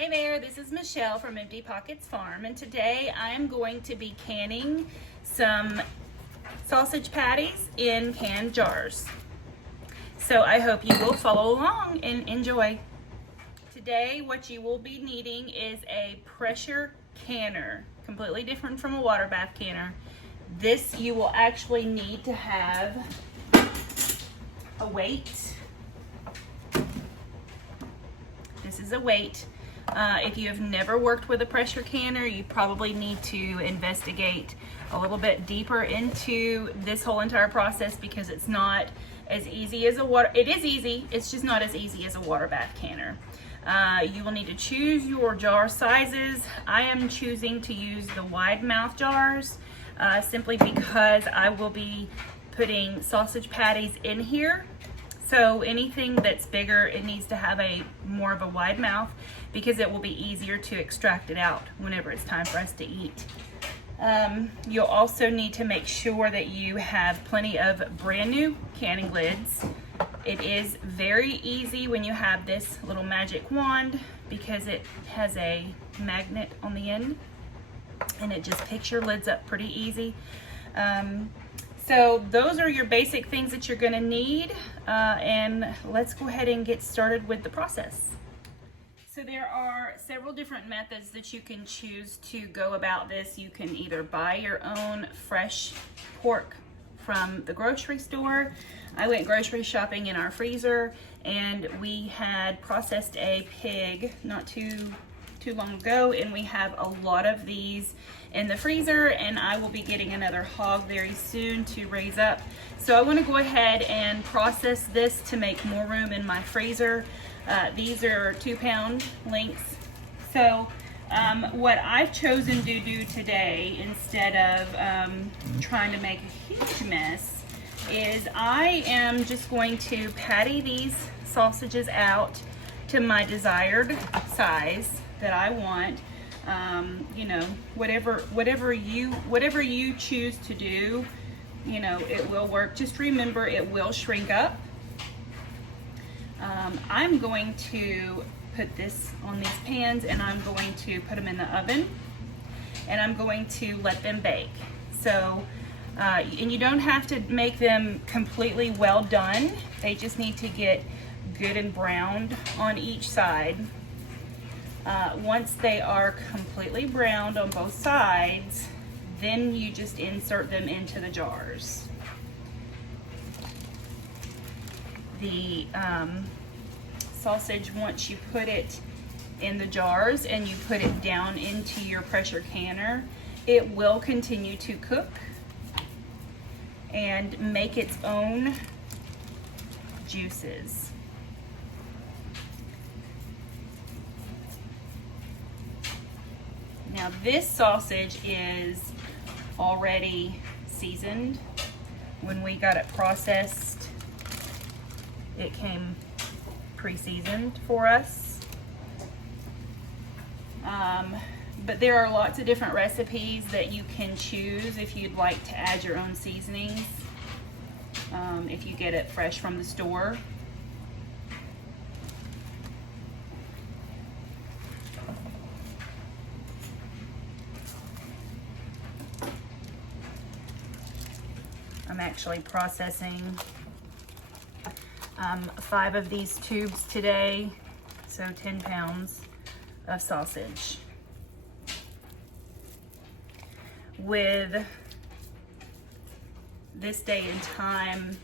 Hey there, this is Michelle from Empty Pockets Farm, and today I'm going to be canning some sausage patties in canned jars. So I hope you will follow along and enjoy. Today what you will be needing is a pressure canner, completely different from a water bath canner. This you will actually need to have a weight. This is a weight. If you have never worked with a pressure canner, you probably need to investigate a little bit deeper into this whole entire process because it's not as easy as it is easy, it's just not as easy as a water bath canner. You will need to choose your jar sizes. I am choosing to use the wide mouth jars simply because I will be putting sausage patties in here. So anything that's bigger, it needs to have more of a wide mouth because it will be easier to extract it out whenever it's time for us to eat. You'll also need to make sure that you have plenty of brand new canning lids. It is very easy when you have this little magic wand because it has a magnet on the end and it just picks your lids up pretty easy. So those are your basic things that you're going to need, and let's go ahead and get started with the process. So there are several different methods that you can choose to go about this. You can either buy your own fresh pork from the grocery store. I went grocery shopping in our freezer and we had processed a pig not too long ago, and we have a lot of these in the freezer, and I will be getting another hog very soon to raise up. So I want to go ahead and process this to make more room in my freezer. These are 2-pound lengths. So what I've chosen to do today, instead of trying to make a huge mess, is I am just going to patty these sausages out to my desired size that I want. You know, whatever you choose to do, you know, it will work. Just remember, it will shrink up. I'm going to put this on these pans and I'm going to put them in the oven and I'm going to let them bake. So, and you don't have to make them completely well done. They just need to get good and browned on each side. Once they are completely browned on both sides, then you just insert them into the jars. The sausage, once you put it in the jars and you put it down into your pressure canner, it will continue to cook and make its own juices. Now this sausage is already seasoned. When we got it processed, it came pre-seasoned for us. But there are lots of different recipes that you can choose if you'd like to add your own seasonings, if you get it fresh from the store. I'm actually processing 5 of these tubes today, so 10 pounds of sausage. With this day and time,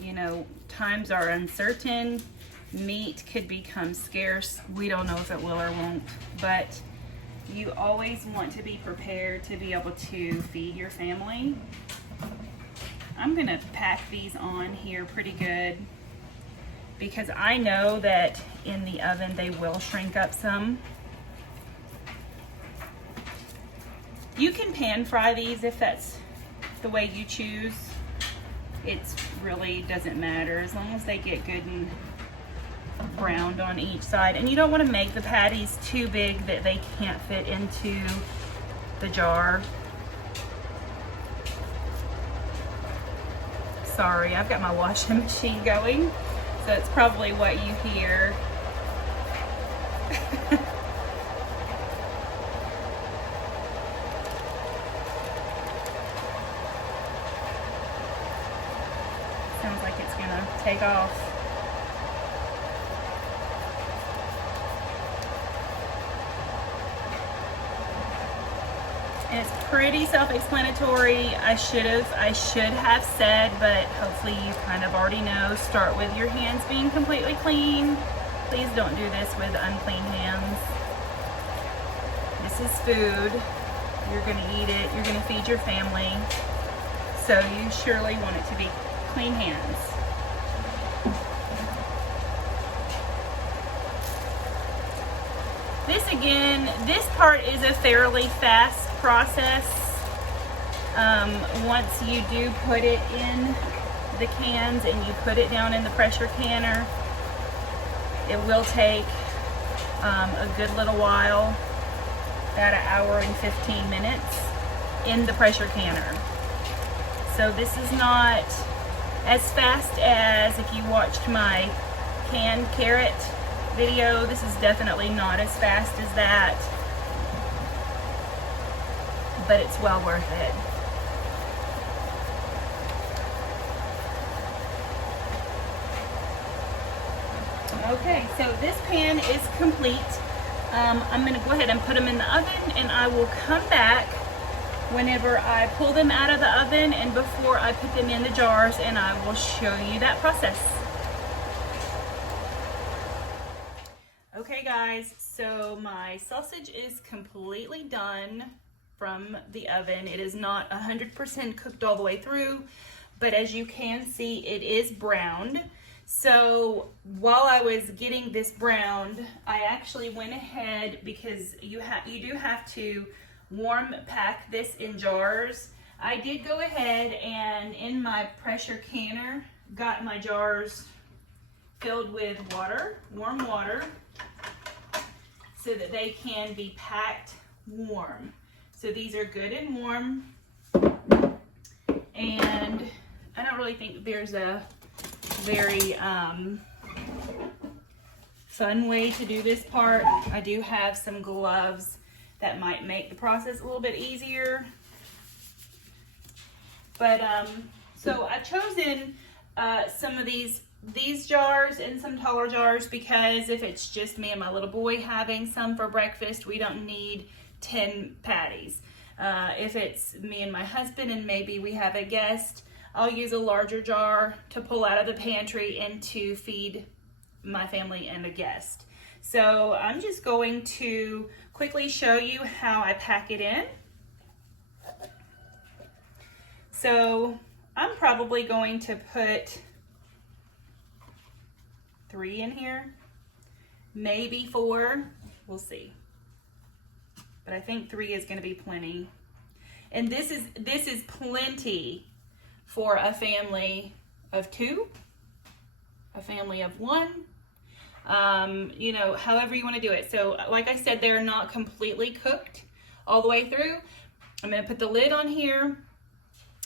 you know, times are uncertain. Meat could become scarce. We don't know if it will or won't, but you always want to be prepared to be able to feed your family. I'm gonna pack these on here pretty good because I know that in the oven they will shrink up some. You can pan fry these if that's the way you choose. It really doesn't matter as long as they get good and browned on each side. And you don't want to make the patties too big that they can't fit into the jar. Sorry, I've got my washing machine going, so it's probably what you hear. off. And it's pretty self-explanatory. I should have said, but hopefully you kind of already know, start with your hands being completely clean. Please don't do this with unclean hands. This is food. You're gonna eat it, you're gonna feed your family. So you surely want it to be clean hands. This part is a fairly fast process. Once you do put it in the cans and you put it down in the pressure canner, it will take a good little while, about an hour and 15 minutes in the pressure canner. So this is not as fast as if you watched my canned carrot video. This is definitely not as fast as that, but it's well worth it. Okay, so this pan is complete. I'm going to go ahead and put them in the oven, and I will come back whenever I pull them out of the oven and before I put them in the jars, and I will show you that process. Okay guys, so my sausage is completely done from the oven. It is not 100% cooked all the way through, but as you can see, it is browned. So while I was getting this browned, I actually went ahead, because you do have to warm pack this in jars. I did go ahead and in my pressure canner got my jars filled with water, warm water, so that they can be packed warm. So these are good and warm, and I don't really think there's a very fun way to do this part. I do have some gloves that might make the process a little bit easier. But so I've chosen some of these jars and some taller jars, because if it's just me and my little boy having some for breakfast, we don't need 10 patties. If it's me and my husband and maybe we have a guest, I'll use a larger jar to pull out of the pantry and to feed my family and a guest. So I'm just going to quickly show you how I pack it in. So I'm probably going to put 3 in here, maybe 4, we'll see. But I think 3 is going to be plenty. And this is plenty for a family of 2, a family of 1, you know, however you want to do it. So like I said, they're not completely cooked all the way through. I'm going to put the lid on here,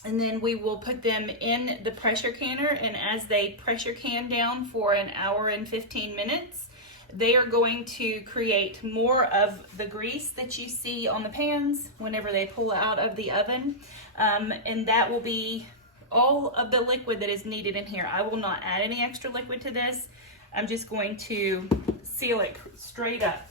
and then we will put them in the pressure canner, and as they pressure can down for an hour and 15 minutes, they are going to create more of the grease that you see on the pans whenever they pull out of the oven, and that will be all of the liquid that is needed in here. I will not add any extra liquid to this. I'm just going to seal it straight up.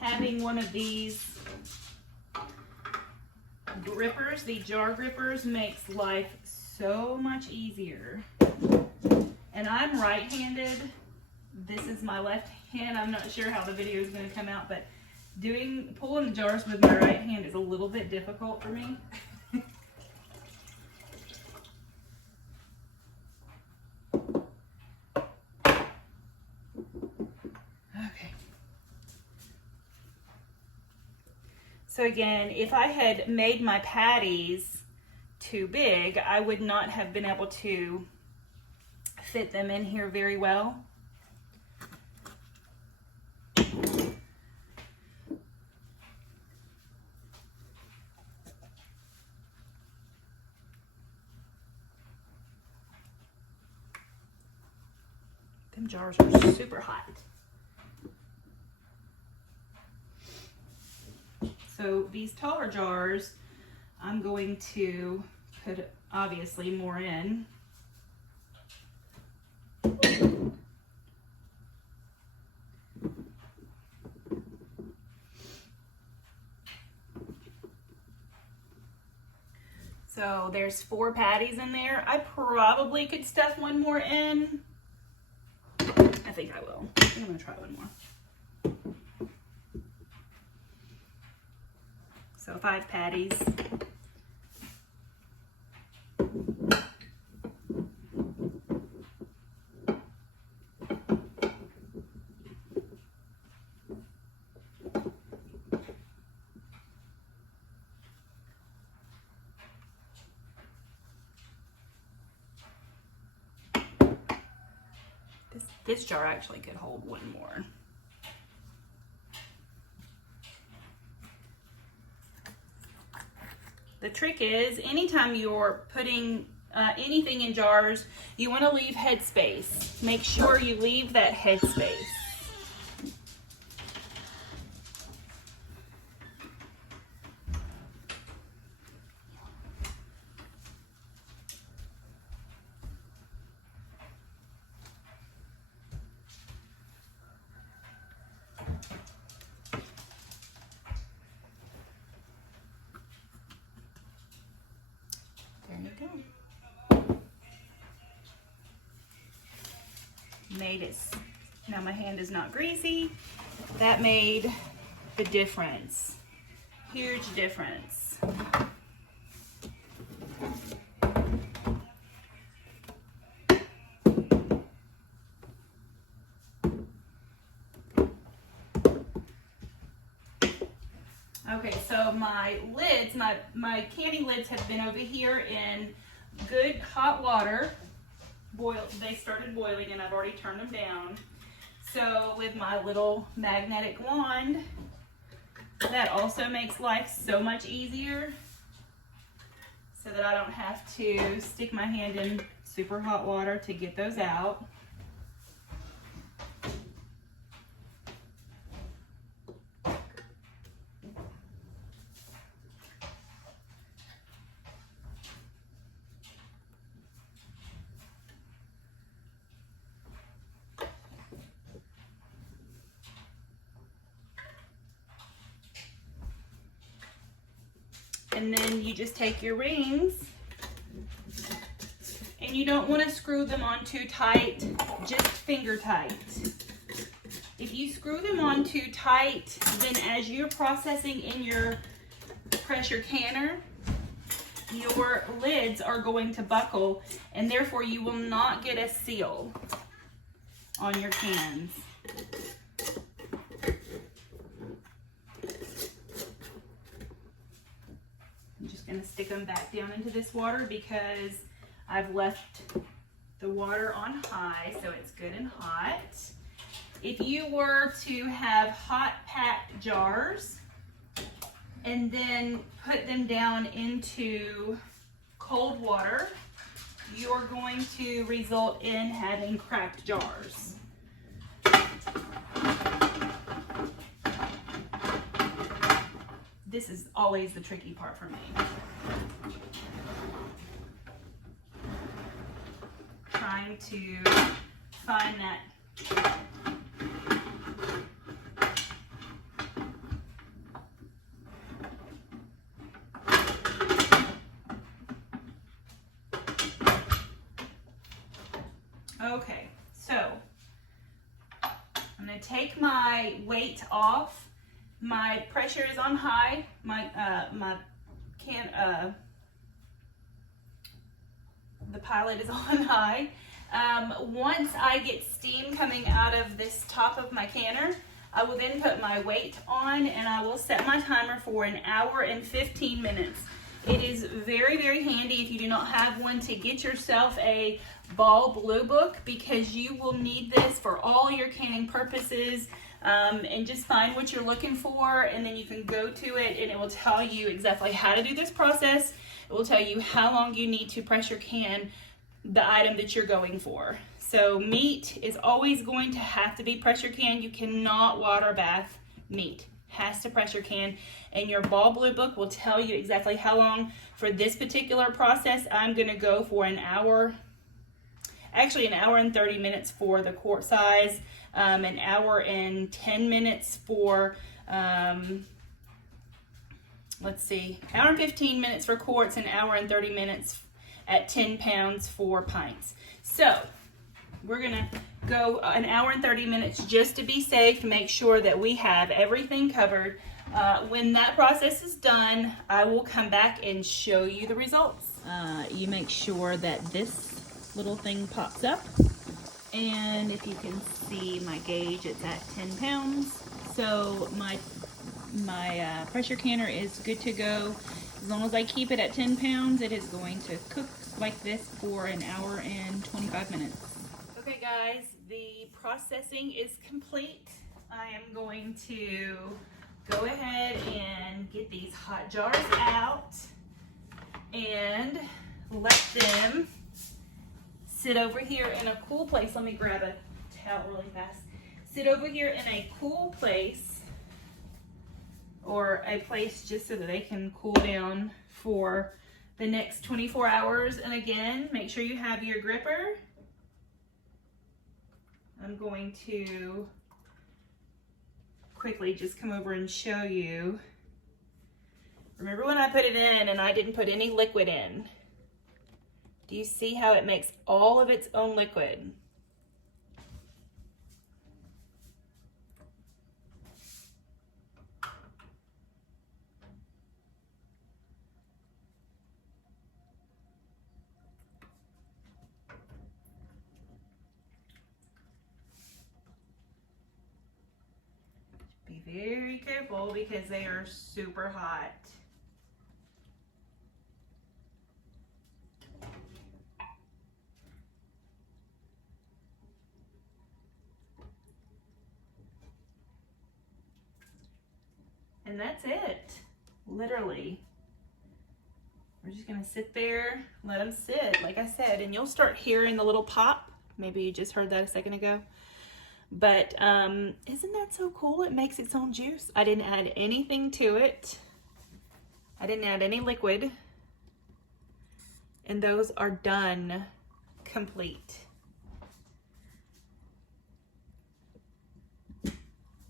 Having one of these grippers, the jar grippers, makes life so much easier. And I'm right-handed. This is my left hand. I'm not sure how the video is going to come out, but pulling the jars with my right hand is a little bit difficult for me. So again, if I had made my patties too big, I would not have been able to fit them in here very well. Them jars are super hot. So these taller jars, I'm going to put obviously more in. So there's 4 patties in there. I probably could stuff one more in. I think I will. I'm gonna try one more. So 5 patties. This jar actually could hold one more. The trick is, anytime you're putting anything in jars, you want to leave head space. Make sure you leave that head space. Made it, now my hand is not greasy. That made the difference. Huge difference. Okay, so my lids, my canning lids have been over here in good hot water. They started boiling and I've already turned them down. So with my little magnetic wand, that also makes life so much easier, so that I don't have to stick my hand in super hot water to get those out. And then you just take your rings, and you don't want to screw them on too tight, just finger tight. If you screw them on too tight, then as you're processing in your pressure canner, your lids are going to buckle, and therefore you will not get a seal on your cans. Going to stick them back down into this water because I've left the water on high, so it's good and hot. If you were to have hot packed jars and then put them down into cold water, you're going to result in having cracked jars. This is always the tricky part for me. Trying to find that okay, so I'm going to take my weight off. My pressure is on high. The pilot is on high. Once I get steam coming out of this top of my canner, I will then put my weight on, and I will set my timer for 1 hour and 15 minutes. It is very, very handy if you do not have one to get yourself a ball blue book, because you will need this for all your canning purposes. And just find what you're looking for, and then you can go to it and it will tell you exactly how to do this process. It will tell you how long you need to pressure can the item that you're going for. So meat is always going to have to be pressure canned. You cannot water bath meat. Has to pressure can, and your Ball Blue book will tell you exactly how long. For this particular process, I'm going to go for an hour, actually an hour and 30 minutes for the quart size, an hour and 10 minutes for, let's see, hour and 15 minutes for quarts, an hour and 30 minutes at 10 pounds for pints. So we're gonna go an hour and 30 minutes just to be safe, make sure that we have everything covered. When that process is done, I will come back and show you the results. You make sure that this little thing pops up, and if you can see my gauge, it's at 10 pounds. So my pressure canner is good to go. As long as I keep it at 10 pounds, it is going to cook like this for an hour and 25 minutes. Okay guys, the processing is complete. I am going to go ahead and get these hot jars out and let them sit over here in a cool place. Let me grab a towel really fast. Sit over here in a cool place, or a place just so that they can cool down for the next 24 hours. And again, make sure you have your gripper. I'm going to quickly just come over and show you. Remember when I put it in and I didn't put any liquid in? Do you see how it makes all of its own liquid? Be very careful because they are super hot. And that's it, literally. We're just gonna sit there, let them sit, like I said, and you'll start hearing the little pop. Maybe you just heard that a second ago. But isn't that so cool? It makes its own juice. I didn't add anything to it. I didn't add any liquid. And those are done, complete.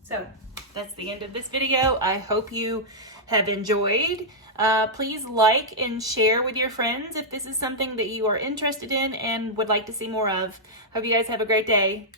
So that's the end of this video. I hope you have enjoyed. Please like and share with your friends if this is something that you are interested in and would like to see more of. Hope you guys have a great day.